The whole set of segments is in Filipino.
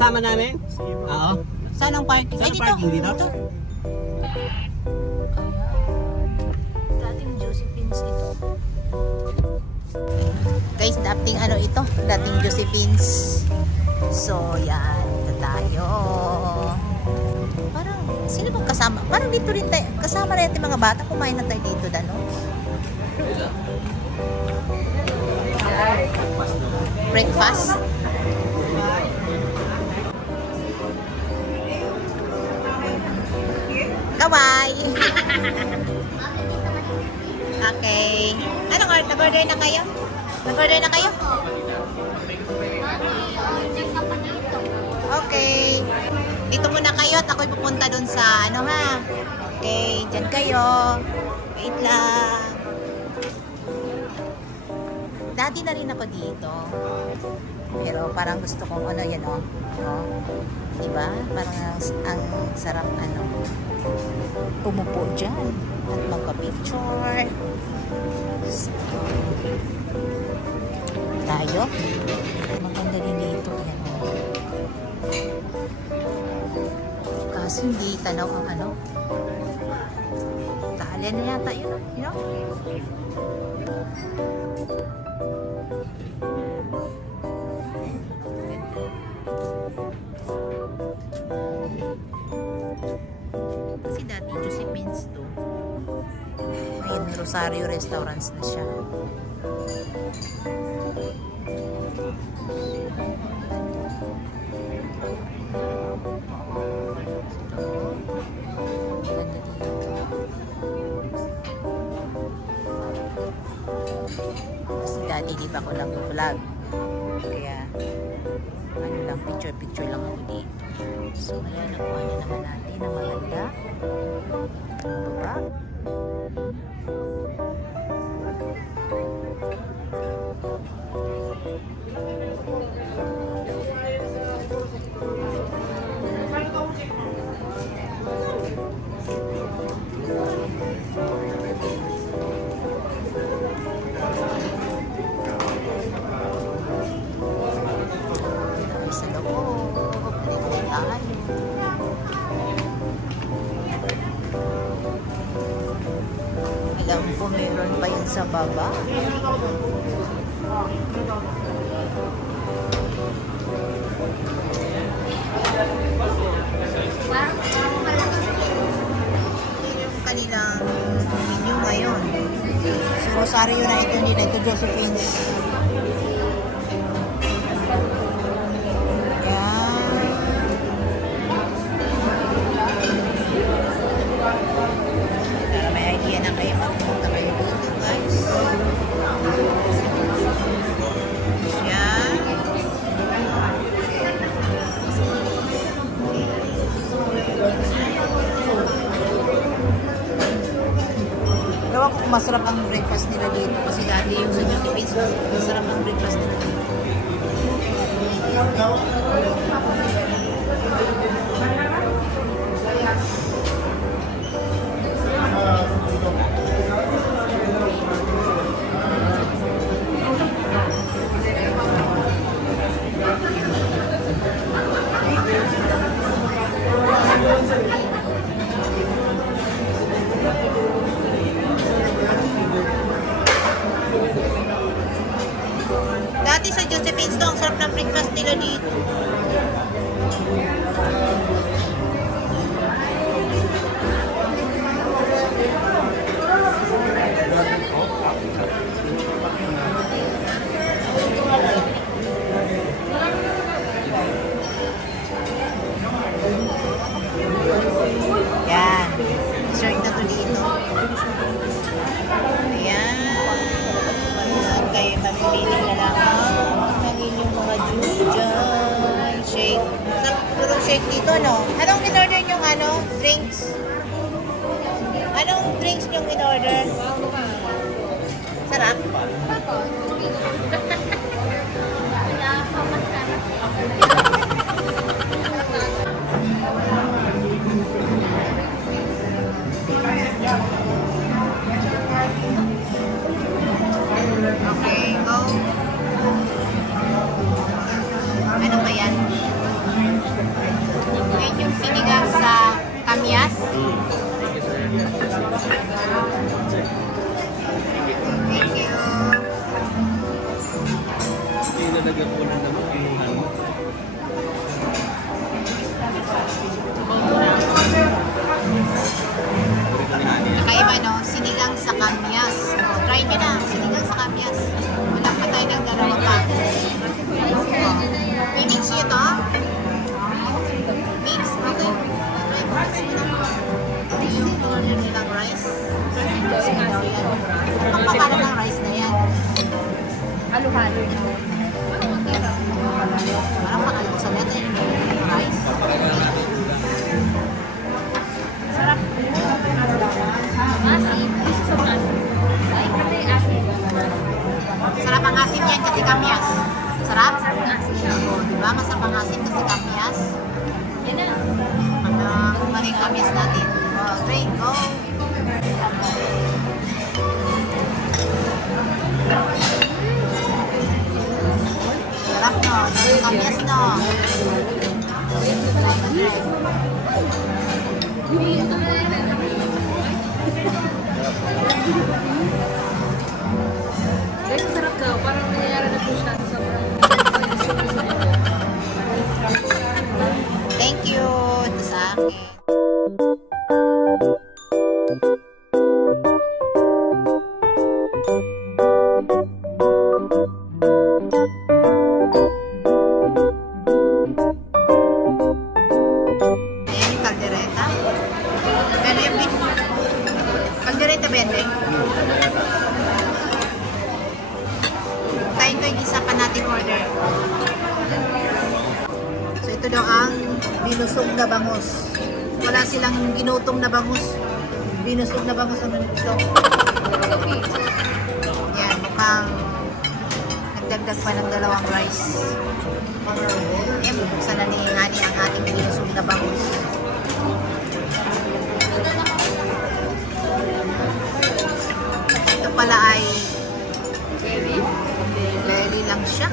kasama namin? Oo. Saan ang parking? Saan ang parking dito? Dating Josephine's ito. Guys, dating ano ito? Dating Josephine's. So, yan. Ito tayo. Parang, sino bang kasama? Parang dito rin tayo. Kasama rin yung mga bata. Kumain na tayo dito, no? Breakfast. Kawai. Okay. Anong order? Nag-order na kayo? Nag-order na kayo? Okay. Dito muna kayo at ako'y pupunta dun sa ano ha. Okay, dyan kayo. Wait lang. Dati na rin ako dito. Pero parang gusto kong ano yan o. Oh. Diba? Parang ang sarap ano. Pumupo dyan. At magpa-picture. So, tayo. Maganda din dito. Yan o. Kaso hindi tanaw ang ano. Taalian na yata yun. You know? Kasi dati Josephine's to. Ngayon Rosario Restaurants na siya. Kasi dati di pa ako lang vlog. Kaya ano lang, picture lang ako dito. So ngayon nakuha na naman natin ang maganda. Baba. Sa loob, tayo. Alam ko meron pa yun sa baba. Yung kanilang menu ngayon. Si Rosario na ito nila. Ito Josephine's. Ewan ko kung masarap ang breakfast nila dito kasi dati yung sa Josephine's masarap ang breakfast nila dito. Dati sa Josephine's to, ang sarap ng breakfast nila dito. Yan. Dessert na to dito. Ayan. Kayo mamimili na lang. Mamili yung mga juice dyan. Shake. Purong shake dito, no? Anong in-order yung ano? Drinks? Anong drinks yung in-order? Sarap? Okay, go. Ano ba yan? Sinigang sa kamyas. Thank you. Ilalagyan ko na naman yung ano. Kakaiba, no? Sinigang sa kamyas. Oh, try nyo na. Sinigang sa kamyas. Walang patay ng dalawa pa. I-mix nyo ito. Mix. Okay. Yung order nilang rice. Sige daw yan. Ang pangalan ng rice na yan. Halo-halo. Parang pang-almusal natin yung rice. Sarap. Asin. Ay, kasi asin. Sarap ang asin yan kasi kamyas. Sarap? Sarap ang asin. Oo, diba? Masarap ang asin kasi kamyas. Yan na. Ano yung kamyas natin? Oh, drink, go! Sarap, no? Yung kamyas, no? Guys, sarap daw. Parang nangyayari na po siya sa sobrang Thank you! Ito sa akin. Ayan yung kaldereta. Pero yung beef. Kaldereta bende. Tayo ko yung isa pa natin order. So ito daw ang binusog na bangus. Wala silang ginutong na bangus. Binusog na bangus ano ito. Yan, mukhang nagdagdag pa ng dalawang rice. Ayan, bubuksan na ni Hani ang ating binusog na bangus. Ito pala ay leli lang siya.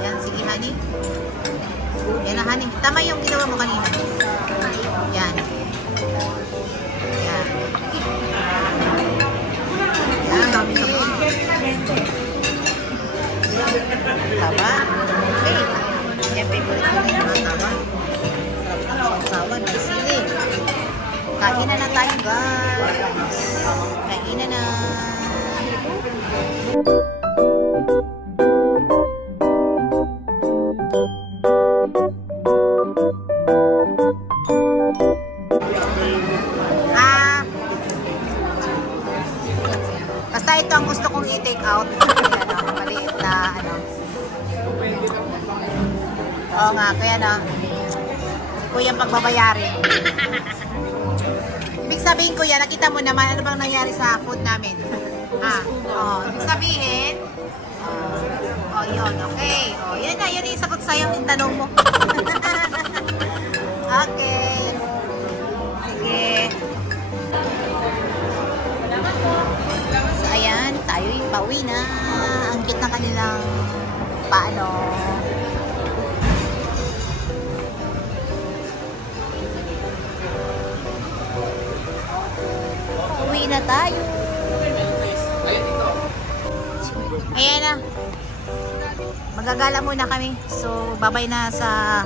Yan, sige Hani. Yan na Hani. Tama yung ginawa mo kanina. Yan. Yan. Yan, dami na po. Taba. Okay. Yan, favorite ko na yung taba. Sarap ng sausawan. May sili. Kain na tayo guys. Kain na. Basta ito ang gusto kong i-take out. Ayan o, maliit na ano. Oo nga, kaya na. Kuya pagbabayarin. Ibig sabihin kuya, nakita mo naman ano bang nangyari sa food namin. Ibig sabihin, yun, okay. Yun na, yun yung sagot sa'yo yung tanong mo. Okay. Sige. So, ayan, tayo'y pauwi na. Ang cute na kanilang paano. Uwi na tayo. Ayan na. Magagala muna kami. So, babay na sa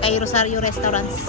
kay Rosario Restaurants.